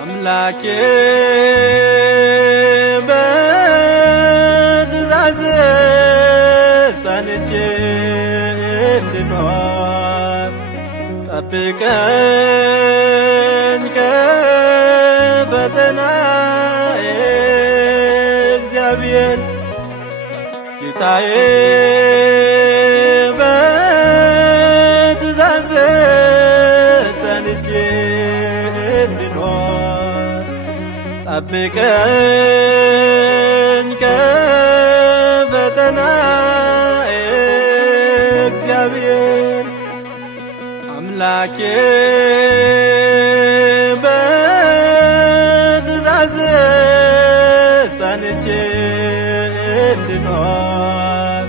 አምላኬ በትእዛዝ ጸንቼ እንድኖር ጠብቀኝ ከፈተናዬ እግዚአብሔር ጌታዬ በትእዛዝ ጸንቼ እንድኖር ጠብቀኝ ከፈተናዬ እግዚአብሔር አምላኬ በትእዛዝ ጸንቼ እንድኖር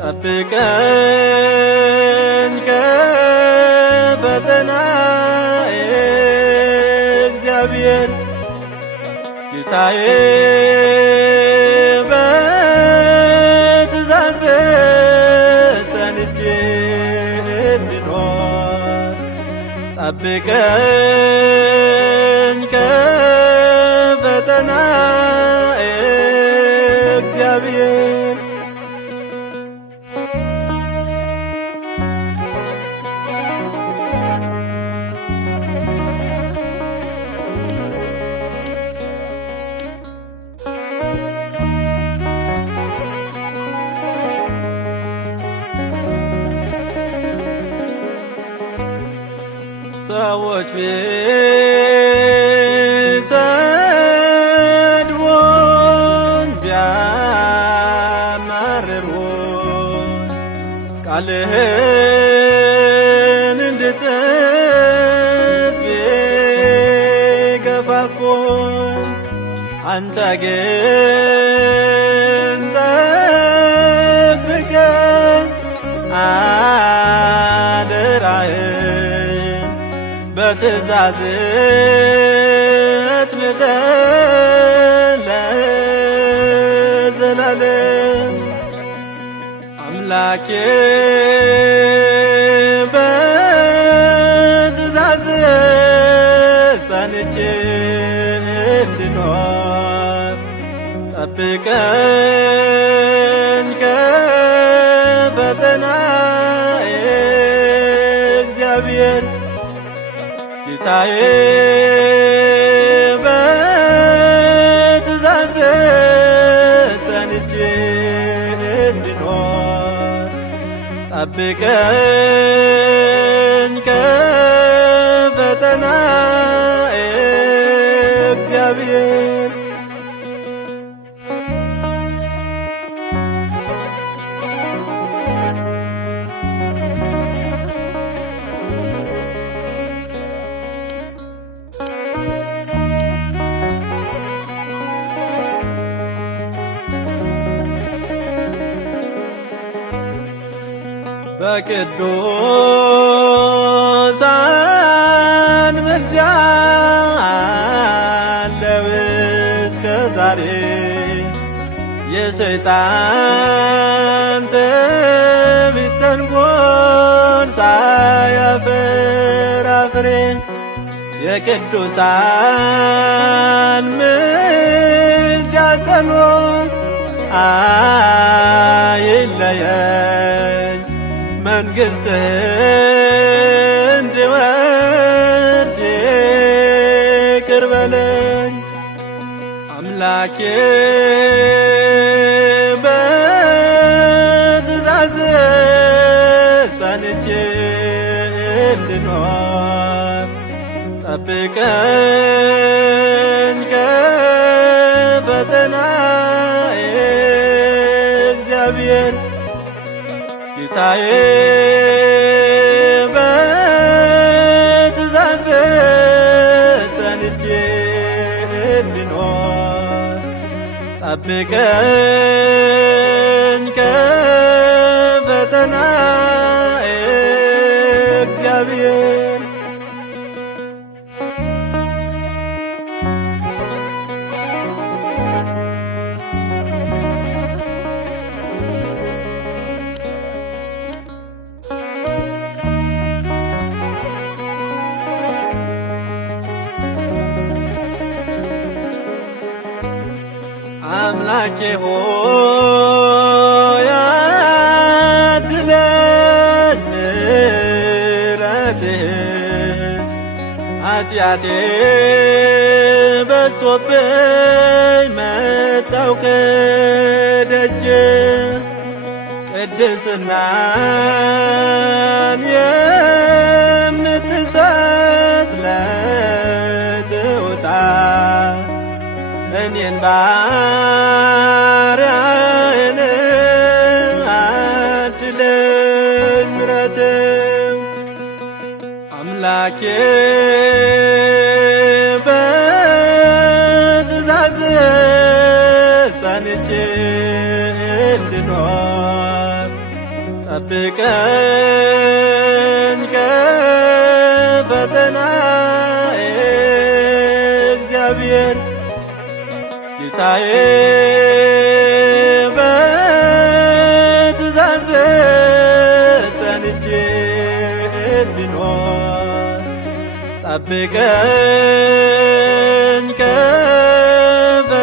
ጠብቀኝ ከፈተናዬ እግዚአብሔር ጌታዬ በትእዛዝ ጸንቼ እንድኖር ጠብቀኝ ከፈተናዬ እግዚአብሔር ሰዎች ቢሰድቡን ቢያማርሩን ቃልህን እንድጥስ ቢገፋፉን አንተ ግን ጠብቀን አደራህን በትእዛዝ አጽንተን ለዘላለም አምላኬ በትእዛዝ ጸንቼ እንድኖር ጠብቀኝ ከፈተናዬ እግዚአብሔር ጌታዬ በትእዛዝ ጸንቼ እንድኖር ጠብቀኝ ከፈተናዬ እግዚአብሔር በቅዱሳን ምልጃ አለው እስከ ዛሬ የሰይጣን ትዕቢት ተንኰል ሳያፈራ ፍሬ የቅዱሳን ምልጃ ጸሎት አይለየኝ መንግሥትህን እንድወርስ ይቅር በለኝ አምላኬ በትእዛዝ ጸንቼ እንድኖር ጠብቀኝ ከፈተናዬ እግዚአብሔር ጌታዬ በትእዛዝ ጸንቼ እንድኖር ጠብቀኝ ከፈተናዬ አምላኬ ሆይ አድለኝ ምሕረትህን ኃጢአቴ በዝቶብኝ መጣሁ ከደጅህ ቅድስናን የምትሰጥ ለትሑታን እኔን ባሪያህን አድለኝ ምሕረትህን አምላኬ በትእዛዝህ ጸንቼ እንድኖር ጠብቀኝ ከፈተናዬ እግዚአብሔር ጌታዬ በትእዛዝህ ጸንቼ እንድኖር ጠብቀኝ ከፈተናዬ